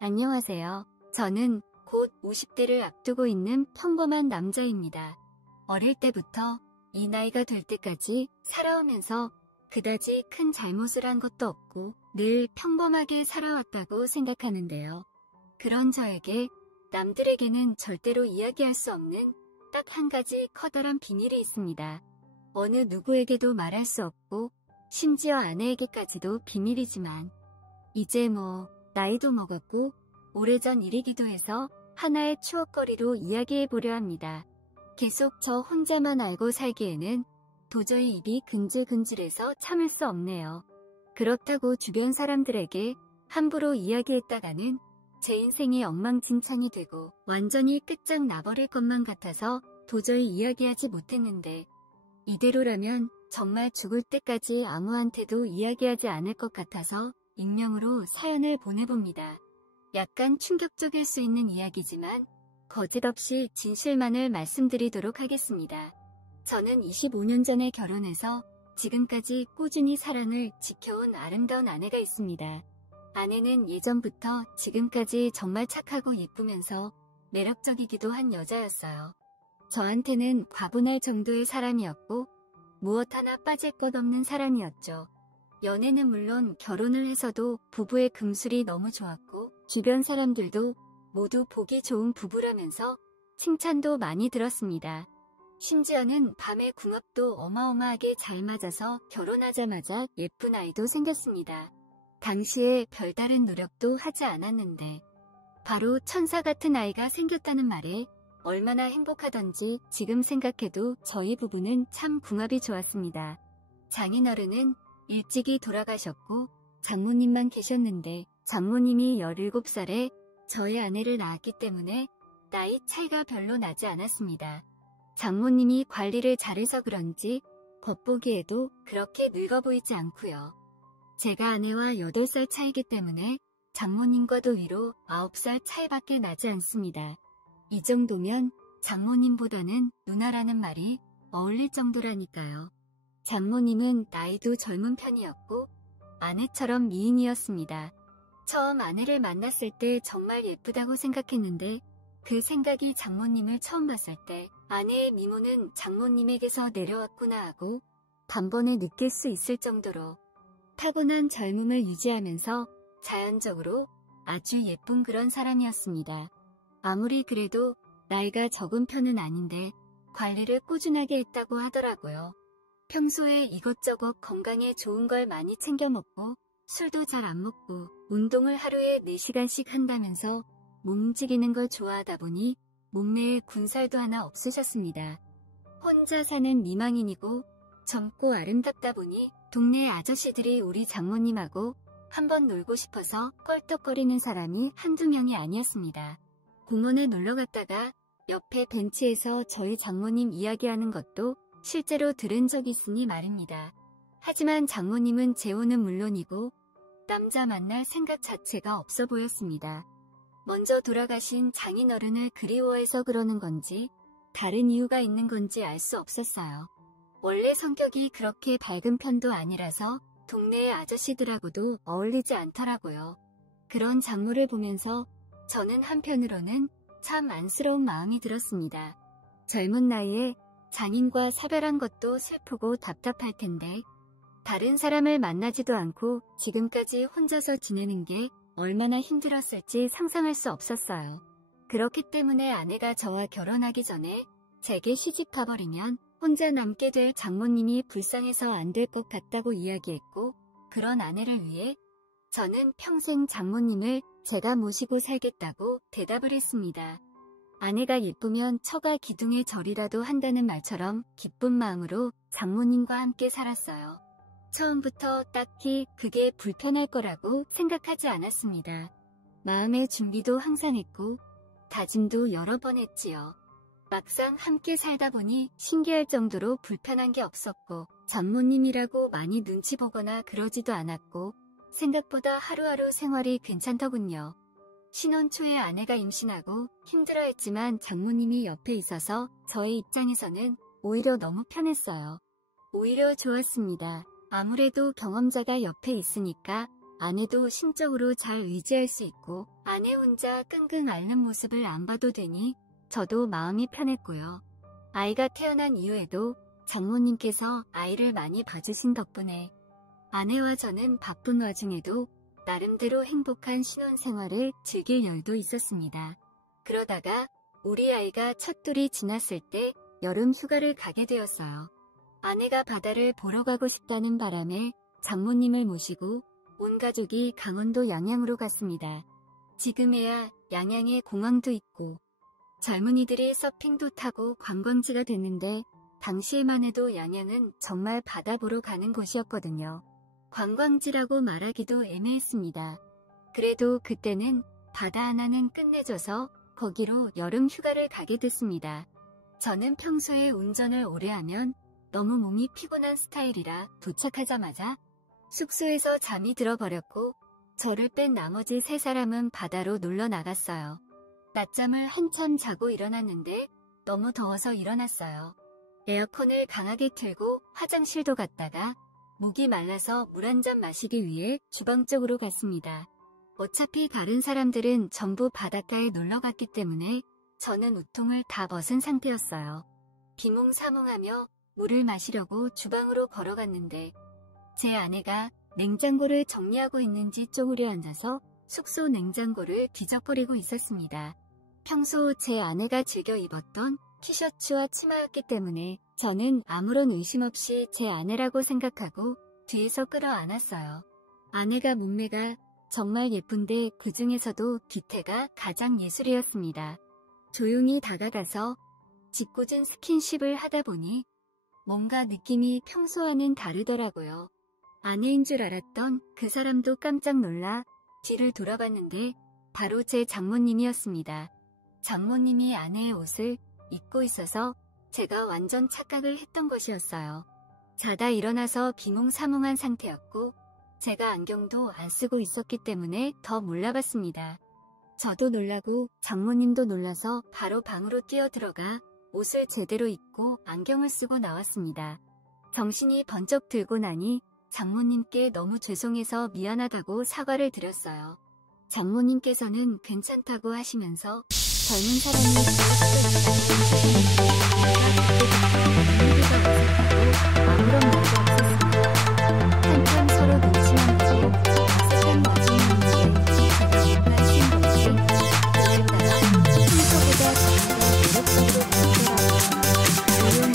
안녕하세요. 저는 곧 50대를 앞두고 있는 평범한 남자입니다. 어릴 때부터 이 나이가 될 때까지 살아오면서 그다지 큰 잘못을 한 것도 없고 늘 평범하게 살아왔다고 생각하는데요. 그런 저에게 남들에게는 절대로 이야기할 수 없는 딱 한 가지 커다란 비밀이 있습니다. 어느 누구에게도 말할 수 없고 심지어 아내에게까지도 비밀이지만 이제 나이도 먹었고 오래전 일이기도 해서 하나의 추억거리로 이야기해보려 합니다. 계속 저 혼자만 알고 살기에는 도저히 입이 근질근질해서 참을 수 없네요. 그렇다고 주변 사람들에게 함부로 이야기했다가는 제 인생이 엉망진창이 되고 완전히 끝장나버릴 것만 같아서 도저히 이야기하지 못했는데 이대로라면 정말 죽을 때까지 아무한테도 이야기하지 않을 것 같아서 익명으로 사연을 보내봅니다. 약간 충격적일 수 있는 이야기지만 거짓없이 진실만을 말씀드리도록 하겠습니다. 저는 25년 전에 결혼해서 지금까지 꾸준히 사랑을 지켜온 아름다운 아내가 있습니다. 아내는 예전부터 지금까지 정말 착하고 예쁘면서 매력적이기도 한 여자였어요. 저한테는 과분할 정도의 사람이었고 무엇 하나 빠질 것 없는 사람이었죠. 연애는 물론 결혼을 해서도 부부의 금술이 너무 좋았고 주변 사람들도 모두 보기 좋은 부부라면서 칭찬도 많이 들었습니다. 심지어는 밤의 궁합도 어마어마하게 잘 맞아서 결혼하자마자 예쁜 아이도 생겼습니다. 당시에 별다른 노력도 하지 않았는데 바로 천사 같은 아이가 생겼다는 말에 얼마나 행복하던지 지금 생각해도 저희 부부는 참 궁합이 좋았습니다. 장인어른은 일찍이 돌아가셨고 장모님만 계셨는데 장모님이 17살에 저희 아내를 낳았기 때문에 나이 차이가 별로 나지 않았습니다. 장모님이 관리를 잘해서 그런지 겉보기에도 그렇게 늙어 보이지 않고요. 제가 아내와 8살 차이기 때문에 장모님과도 위로 9살 차이밖에 나지 않습니다. 이 정도면 장모님보다는 누나라는 말이 어울릴 정도라니까요. 장모님은 나이도 젊은 편이었고 아내처럼 미인이었습니다. 처음 아내를 만났을 때 정말 예쁘다고 생각했는데 그 생각이 장모님을 처음 봤을 때 아내의 미모는 장모님에게서 내려왔구나 하고 단번에 느낄 수 있을 정도로 타고난 젊음을 유지하면서 자연적으로 아주 예쁜 그런 사람이었습니다. 아무리 그래도 나이가 적은 편은 아닌데 관리를 꾸준하게 했다고 하더라고요. 평소에 이것저것 건강에 좋은 걸 많이 챙겨 먹고 술도 잘 안 먹고 운동을 하루에 4시간씩 한다면서 몸 움직이는 걸 좋아하다 보니 몸매에 군살도 하나 없으셨습니다. 혼자 사는 미망인이고 젊고 아름답다 보니 동네 아저씨들이 우리 장모님하고 한번 놀고 싶어서 껄떡거리는 사람이 한두 명이 아니었습니다. 공원에 놀러 갔다가 옆에 벤치에서 저희 장모님 이야기하는 것도 실제로 들은 적이 있으니 말입니다. 하지만 장모님은 재혼은 물론이고 남자 만날 생각 자체가 없어 보였습니다. 먼저 돌아가신 장인어른을 그리워해서 그러는 건지 다른 이유가 있는 건지 알 수 없었어요. 원래 성격이 그렇게 밝은 편도 아니라서 동네의 아저씨들하고도 어울리지 않더라고요. 그런 장모를 보면서 저는 한편으로는 참 안쓰러운 마음이 들었습니다. 젊은 나이에 장인과 사별한 것도 슬프고 답답할 텐데 다른 사람을 만나지도 않고 지금까지 혼자서 지내는 게 얼마나 힘들었을지 상상할 수 없었어요. 그렇기 때문에 아내가 저와 결혼하기 전에 제게 시집 가버리면 혼자 남게 될 장모님이 불쌍해서 안 될 것 같다고 이야기했고 그런 아내를 위해 저는 평생 장모님을 제가 모시고 살겠다고 대답을 했습니다. 아내가 예쁘면 처가 기둥의 절이라도 한다는 말처럼 기쁜 마음으로 장모님과 함께 살았어요. 처음부터 딱히 그게 불편할 거라고 생각하지 않았습니다. 마음의 준비도 항상 했고 다짐도 여러 번 했지요. 막상 함께 살다 보니 신기할 정도로 불편한 게 없었고 장모님이라고 많이 눈치 보거나 그러지도 않았고 생각보다 하루하루 생활이 괜찮더군요. 신혼 초에 아내가 임신하고 힘들어했지만 장모님이 옆에 있어서 저의 입장에서는 오히려 너무 편했어요. 오히려 좋았습니다. 아무래도 경험자가 옆에 있으니까 아내도 심적으로 잘 의지할 수 있고 아내 혼자 끙끙 앓는 모습을 안 봐도 되니 저도 마음이 편했고요. 아이가 태어난 이후에도 장모님께서 아이를 많이 봐주신 덕분에 아내와 저는 바쁜 와중에도 나름대로 행복한 신혼생활을 즐길 여유도 있었습니다. 그러다가 우리 아이가 첫돌이 지났을 때 여름 휴가를 가게 되었어요. 아내가 바다를 보러 가고 싶다는 바람에 장모님을 모시고 온 가족이 강원도 양양으로 갔습니다. 지금에야 양양에 공항도 있고 젊은이들이 서핑도 타고 관광지가 됐는데 당시에만 해도 양양은 정말 바다 보러 가는 곳이었거든요. 관광지라고 말하기도 애매했습니다. 그래도 그때는 바다 하나는 끝내줘서 거기로 여름 휴가를 가게 됐습니다. 저는 평소에 운전을 오래 하면 너무 몸이 피곤한 스타일이라 도착하자마자 숙소에서 잠이 들어버렸고 저를 뺀 나머지 3사람은 바다로 놀러 나갔어요. 낮잠을 한참 자고 일어났는데 너무 더워서 일어났어요. 에어컨을 강하게 틀고 화장실도 갔다가 목이 말라서 물 한 잔 마시기 위해 주방 쪽으로 갔습니다. 어차피 다른 사람들은 전부 바닷가에 놀러 갔기 때문에 저는 우통을 다 벗은 상태였어요. 비몽사몽하며 물을 마시려고 주방으로 걸어갔는데 제 아내가 냉장고를 정리하고 있는지 쪼그려 앉아서 숙소 냉장고를 뒤적거리고 있었습니다. 평소 제 아내가 즐겨 입었던 티셔츠와 치마였기 때문에 저는 아무런 의심 없이 제 아내라고 생각하고 뒤에서 끌어안았어요. 아내가 몸매가 정말 예쁜데 그 중에서도 뒤태가 가장 예술이었습니다. 조용히 다가가서 짓궂은 스킨십을 하다 보니 뭔가 느낌이 평소와는 다르더라고요. 아내인 줄 알았던 그 사람도 깜짝 놀라 뒤를 돌아봤는데 바로 제 장모님이었습니다. 장모님이 아내의 옷을 입고 있어서 제가 완전 착각을 했던 것이었어요. 자다 일어나서 비몽사몽한 상태였고 제가 안경도 안 쓰고 있었기 때문에 더 몰라봤습니다. 저도 놀라고 장모님도 놀라서 바로 방으로 뛰어들어가 옷을 제대로 입고 안경을 쓰고 나왔습니다. 정신이 번쩍 들고 나니 장모님께 너무 죄송해서 미안하다고 사과를 드렸어요. 장모님께서는 괜찮다고 하시면서 젊은 사람이 아무런 말도 없었습니다. 한참 서로 눈치만 보고 어색한 와중이었는데 제가 말씀 없이 그랬다가 평소보다 저보다 노력적으로 보더라고요. 물론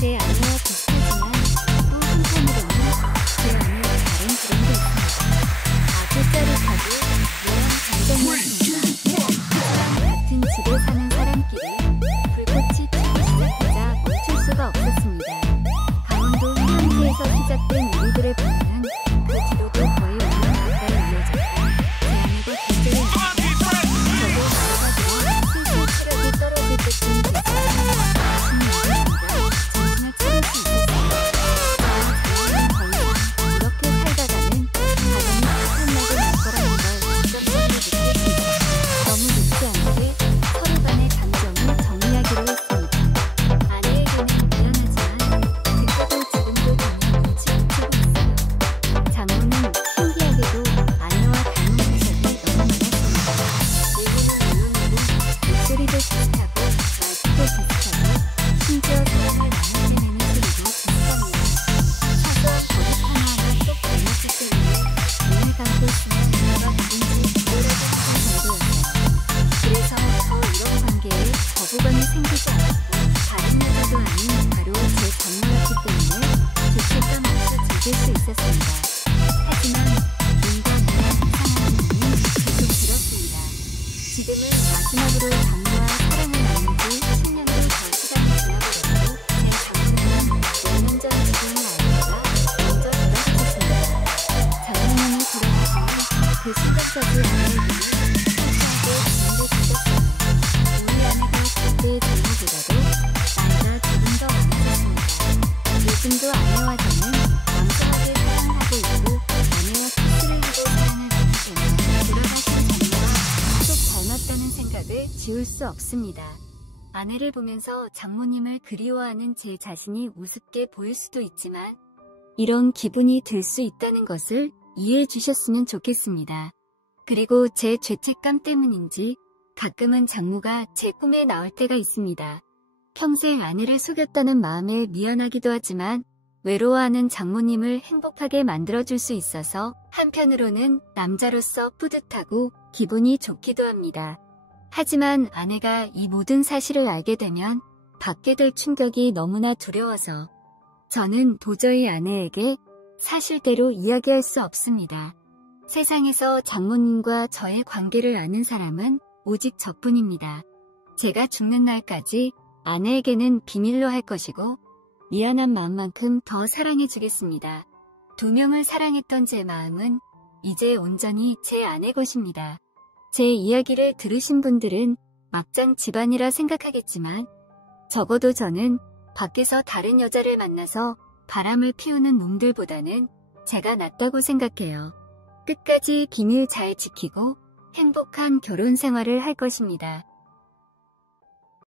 제 아내가 적고 요즘도 아내와 저는 왕성하게 사랑하고 있고 아내와 섹스를 하고 사랑을 나누지만 들어가신 장모와 속 닮았다는 생각을 지울 수 없습니다. 아내를 보면서 장모님을 그리워하는 제 자신이 우습게 보일 수도 있지만 이런 기분이 들 수 있다는 것을 이해해 주셨으면 좋겠습니다. 그리고 제 죄책감 때문인지 가끔은 장모가 제 꿈에 나올 때가 있습니다. 평생 아내를 속였다는 마음에 미안하기도 하지만 외로워하는 장모님을 행복하게 만들어줄 수 있어서 한편으로는 남자로서 뿌듯하고 기분이 좋기도 합니다. 하지만 아내가 이 모든 사실을 알게 되면 받게 될 충격이 너무나 두려워서 저는 도저히 아내에게 사실대로 이야기할 수 없습니다. 세상에서 장모님과 저의 관계를 아는 사람은 오직 저뿐입니다. 제가 죽는 날까지 아내에게는 비밀로 할 것이고 미안한 마음만큼 더 사랑해 주겠습니다. 2명을 사랑했던 제 마음은 이제 온전히 제 아내 것입니다. 제 이야기를 들으신 분들은 막장 집안이라 생각하겠지만 적어도 저는 밖에서 다른 여자를 만나서 바람을 피우는 놈들보다는 제가 낫다고 생각해요. 끝까지 기밀 잘 지키고 행복한 결혼 생활을 할 것입니다.